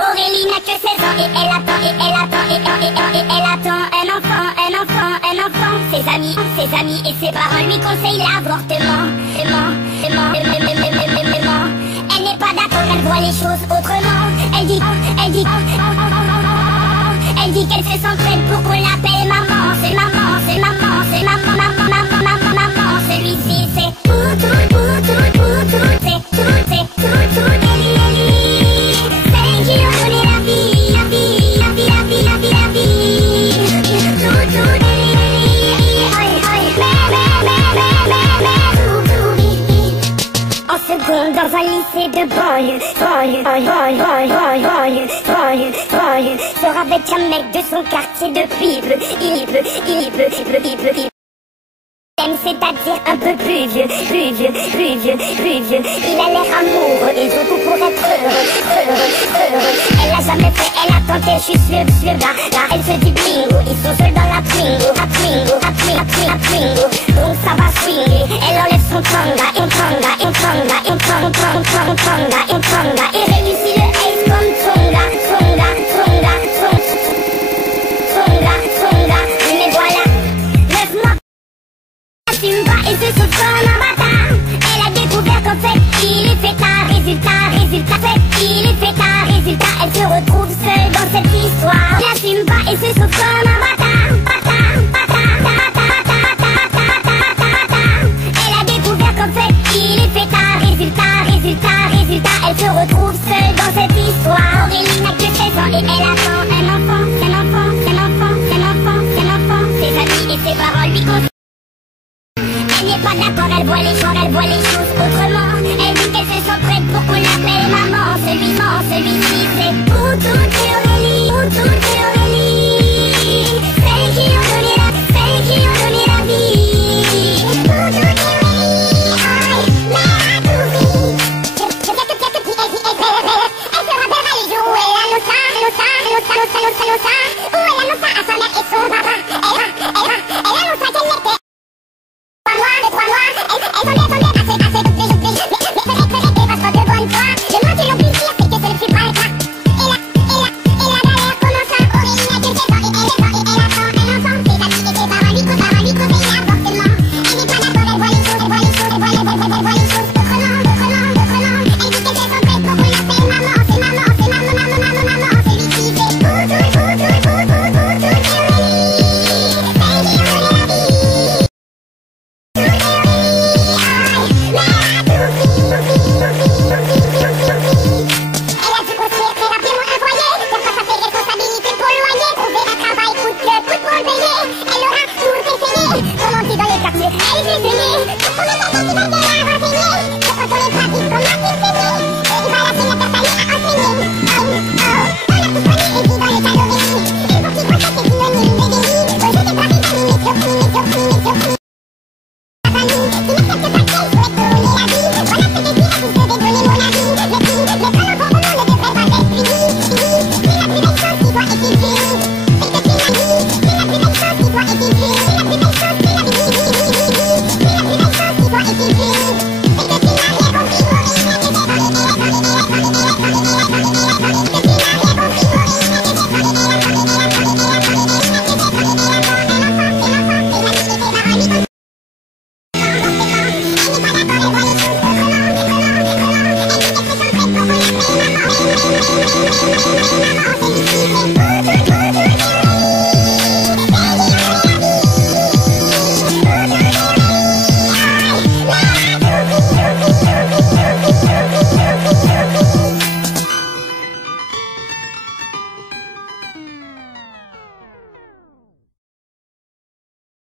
Aurélie n'a que 16 ans et elle attend, et elle attend, et elle attend un enfant, un enfant, un enfant. Ses amis et ses parents lui conseillent l'avortement. Elle n'est pas d'accord, elle voit les choses autrement. Elle dit qu'elle se sent prête pour qu'on l'appelle maman. C'est maman, c'est maman, c'est maman, maman. Celui-ci c'est dans un lycée de banlieue, sort avec un mec de son quartier de Bible. Il aime, c'est-à-dire un peu plus vieux. Il a l'air amoureux et surtout pour être heureux. Elle l'a jamais fait, elle a tenté, je suis sûre. Là, elle se dit bingo, ils sont seuls dans la Twingo. Donc ça va swinger. Elle enlève son tanga, et réussit le ace comme Tonga. Mais voilà, 9 mois. Assume pas et se sauve comme un bâtard. Elle a découvert qu'en fait il est fêtard. Résultat, elle se retrouve seule dans cette histoire. Elle assume pas et se sauve comme un bâtard. Elle a découvert qu'en fait il est fêtard. Résultat, elle se retrouve seule dans cette histoire. Aurélie n'a que 16 ans et elle attend un enfant. Ses amis et ses parents lui conseillent. Elle n'est pas d'accord, elle voit les choses autrement. Elle dit qu'elle se sent prête pour qu'on l'appelle maman. Celui-ci c'est Aurélie. Celles qui ont donné la vie. Elle sera belle à les jouer. Elle